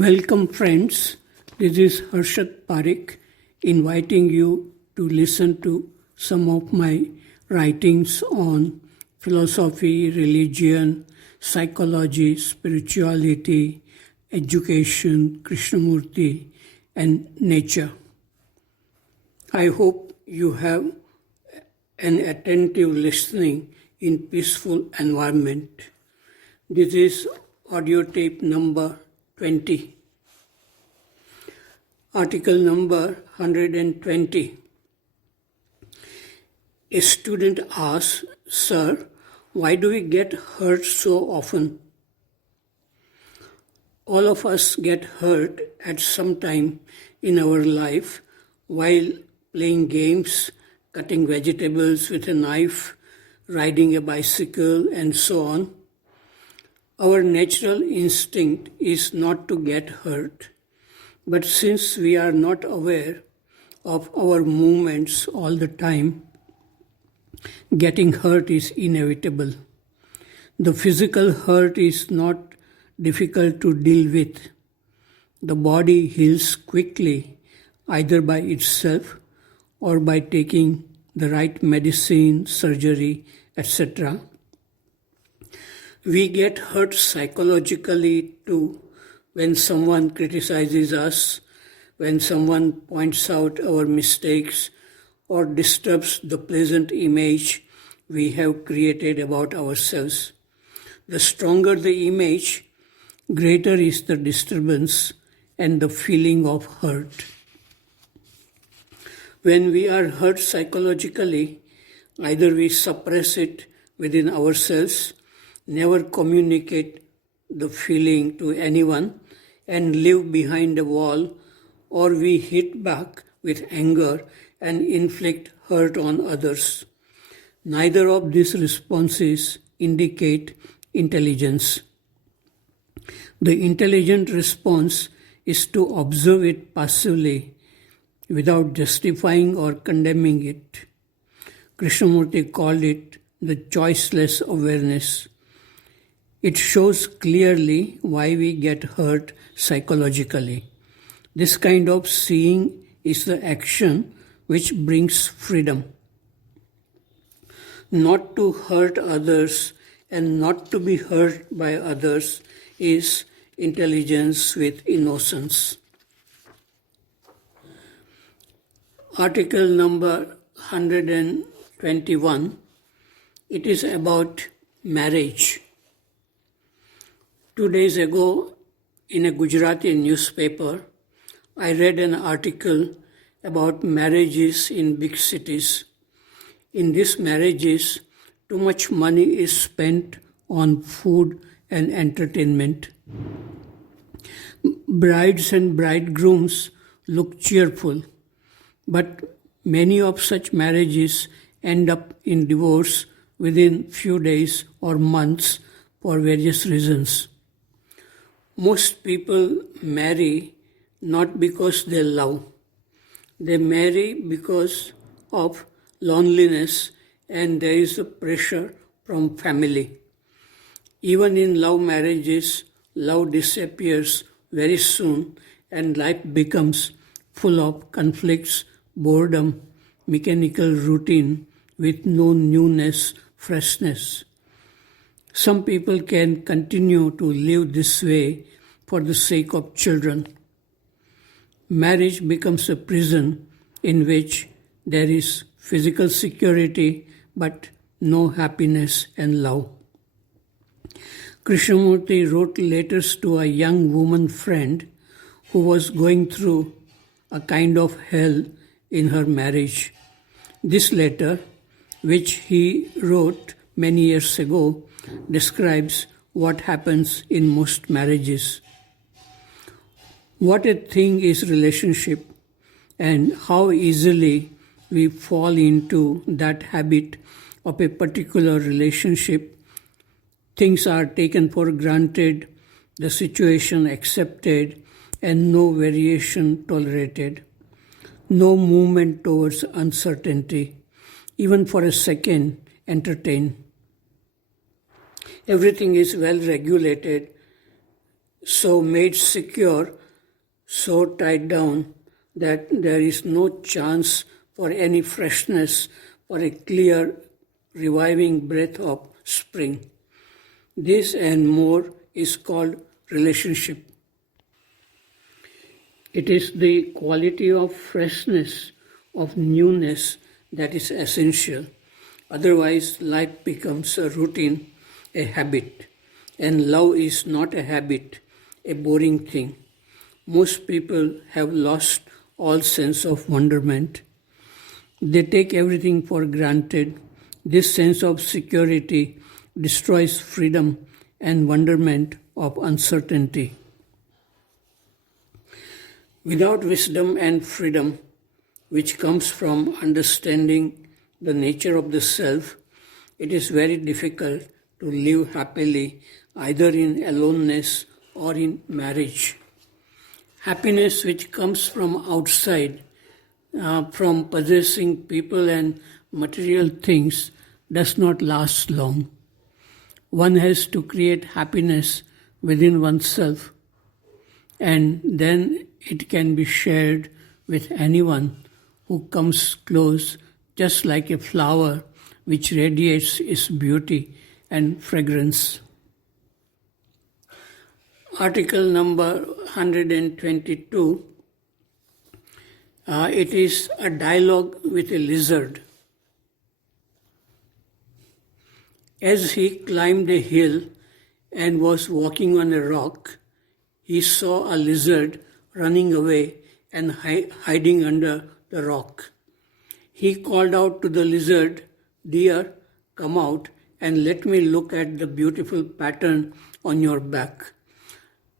Welcome, friends. This is Harshad inviting you to listen to some of my writings on philosophy, religion, psychology, spirituality, education, Krishnamurti, and nature. I hope you have an attentive listening in peaceful environment. This is audio tape number 20. Article number 120. A student asks, "Sir, why do we get hurt so often?" All of us get hurt at some time in our life while playing games, cutting vegetables with a knife, riding a bicycle, and so on. Our natural instinct is not to get hurt, but since we are not aware of our movements all the time, getting hurt is inevitable. The physical hurt is not difficult to deal with. The body heals quickly, either by itself or by taking the right medicine, surgery, etc. We get hurt psychologically too when someone criticizes us, when someone points out our mistakes or disturbs the pleasant image we have created about ourselves. The stronger the image, greater is the disturbance and the feeling of hurt. When we are hurt psychologically, either we suppress it within ourselves, never communicate the feeling to anyone, and live behind a wall, or we hit back with anger and inflict hurt on others. Neither of these responses indicate intelligence. The intelligent response is to observe it passively without justifying or condemning it. Krishnamurti called it the choiceless awareness. It shows clearly why we get hurt psychologically. This kind of seeing is the action which brings freedom. Not to hurt others and not to be hurt by others is intelligence with innocence. Article number 121. It is about marriage. 2 days ago, in a Gujarati newspaper, I read an article about marriages in big cities. In these marriages, too much money is spent on food and entertainment. Brides and bridegrooms look cheerful, but many of such marriages end up in divorce within few days or months for various reasons. Most people marry not because they love. They marry because of loneliness and there is a pressure from family. Even in love marriages, love disappears very soon and life becomes full of conflicts, boredom, mechanical routine with no newness, freshness. Some people can continue to live this way for the sake of children. Marriage becomes a prison in which there is physical security but no happiness and love. Krishnamurti wrote letters to a young woman friend who was going through a kind of hell in her marriage. This letter, which he wrote many years ago, describes what happens in most marriages. What a thing is relationship, and how easily we fall into that habit of a particular relationship. Things are taken for granted, the situation accepted, and no variation tolerated. No movement towards uncertainty, even for a second, entertained. Everything is well regulated so made secure, so tied down that there is no chance for any freshness or a clear, reviving breath of spring. This and more is called relationship. It is the quality of freshness, of newness that is essential. Otherwise, life becomes a routine, a habit. And love is not a habit, a boring thing. Most people have lost all sense of wonderment. They take everything for granted. This sense of security destroys freedom and wonderment of uncertainty. Without wisdom and freedom, which comes from understanding the nature of the self, it is very difficult to live happily either in aloneness or in marriage. Happiness which comes from outside, from possessing people and material things, does not last long. One has to create happiness within oneself, and then it can be shared with anyone who comes close, just like a flower which radiates its beauty and fragrance. Article number 122. It is a dialogue with a lizard. As he climbed a hill and was walking on a rock, he saw a lizard running away and hiding under the rock. He called out to the lizard, "Dear, come out and let me look at the beautiful pattern on your back.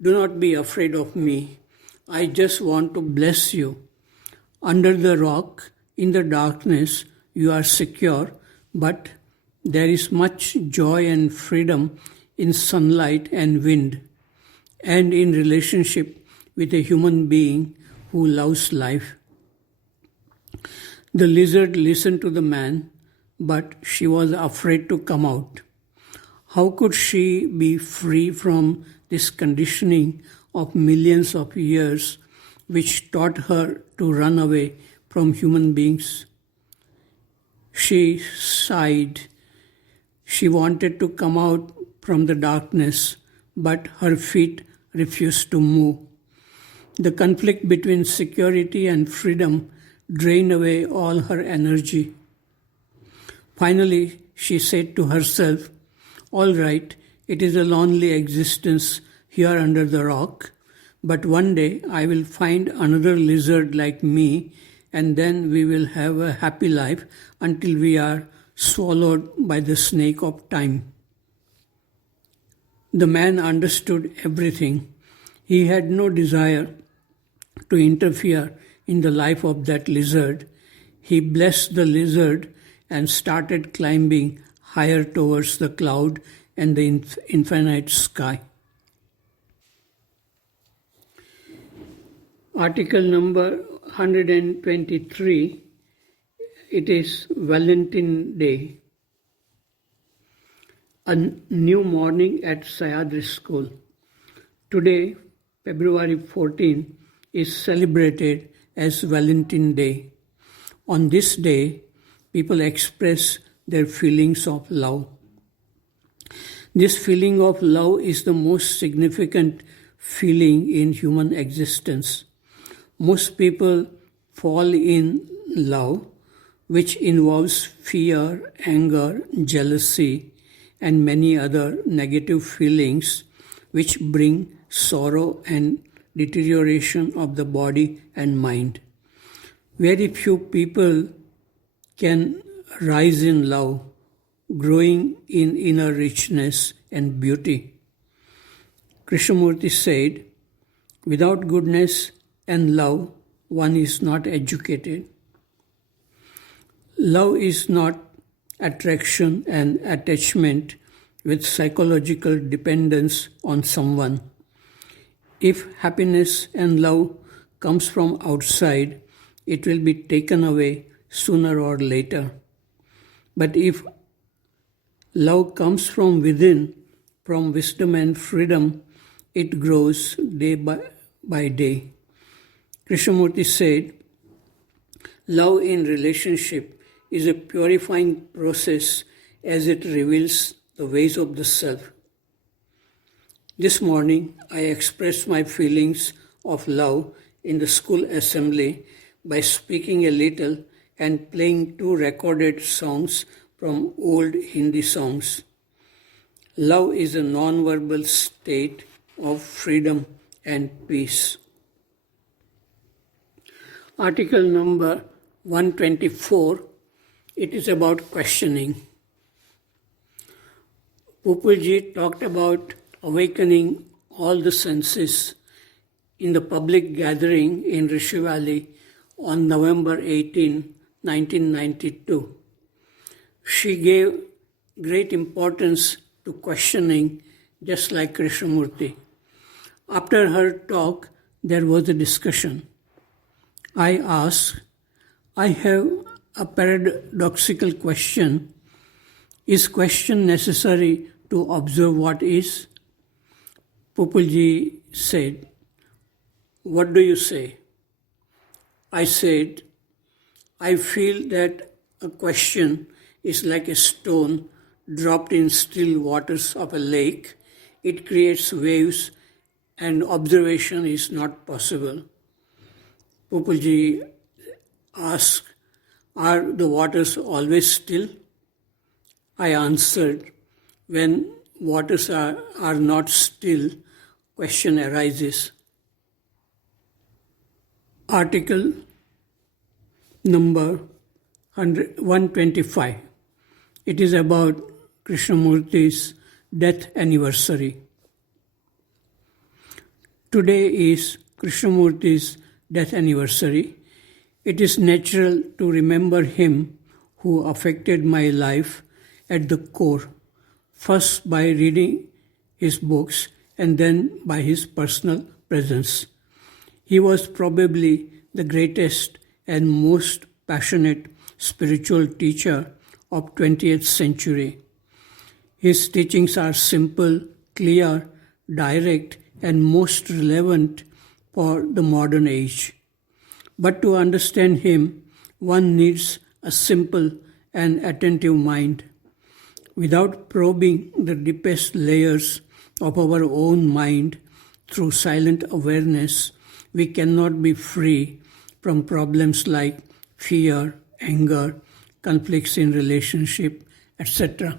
Do not be afraid of me. I just want to bless you. Under the rock, in the darkness, you are secure, but there is much joy and freedom in sunlight and wind, and in relationship with a human being who loves life." The lizard listened to the man, but she was afraid to come out. How could she be free from this conditioning of millions of years which taught her to run away from human beings? She sighed. She wanted to come out from the darkness, but her feet refused to move. The conflict between security and freedom drained away all her energy. Finally, she said to herself, "All right, it is a lonely existence here under the rock, but one day I will find another lizard like me, and then we will have a happy life until we are swallowed by the snake of time." The man understood everything. He had no desire to interfere in the life of that lizard. He blessed the lizard and started climbing higher towards the cloud and the infinite sky. Article number 123. It is Valentine Day. A new morning at Sayadri School. Today, February 14, is celebrated as Valentine Day. On this day, people express their feelings of love. This feeling of love is the most significant feeling in human existence. Most people fall in love, which involves fear, anger, jealousy, and many other negative feelings which bring sorrow and deterioration of the body and mind. Very few people can rise in love, growing in inner richness and beauty. Krishnamurti said, "Without goodness and love, one is not educated." Love is not attraction and attachment with psychological dependence on someone. If happiness and love comes from outside, it will be taken away sooner or later. But if love comes from within, from wisdom and freedom, it grows day by day. Krishnamurti said, love in relationship is a purifying process as it reveals the ways of the self. This morning, I expressed my feelings of love in the school assembly by speaking a little and playing 2 recorded songs from old Hindi songs. Love is a non-verbal state of freedom and peace. Article number 124, it is about questioning. Pupulji talked about awakening all the senses in the public gathering in Rishi Valley on November 18, 1992. She gave great importance to questioning, just like Krishnamurti. After her talk, there was a discussion. I asked, I have a paradoxical question. Is question necessary to observe what is? Pupulji said, what do you say? I said, I feel that a question is like a stone dropped in still waters of a lake. It creates waves and observation is not possible. Pupulji asked, are the waters always still? I answered, when waters are not still, question arises. Article number 125. It is about Krishnamurti's death anniversary. Today is Krishnamurti's death anniversary. It is natural to remember him who affected my life at the core, first by reading his books and then by his personal presence. He was probably the greatest and most passionate spiritual teacher of 20th century. His teachings are simple, clear, direct, and most relevant for the modern age. But to understand him, one needs a simple and attentive mind. Without probing the deepest layers of our own mind through silent awareness, we cannot be free from problems like fear, anger, conflicts in relationship, etc.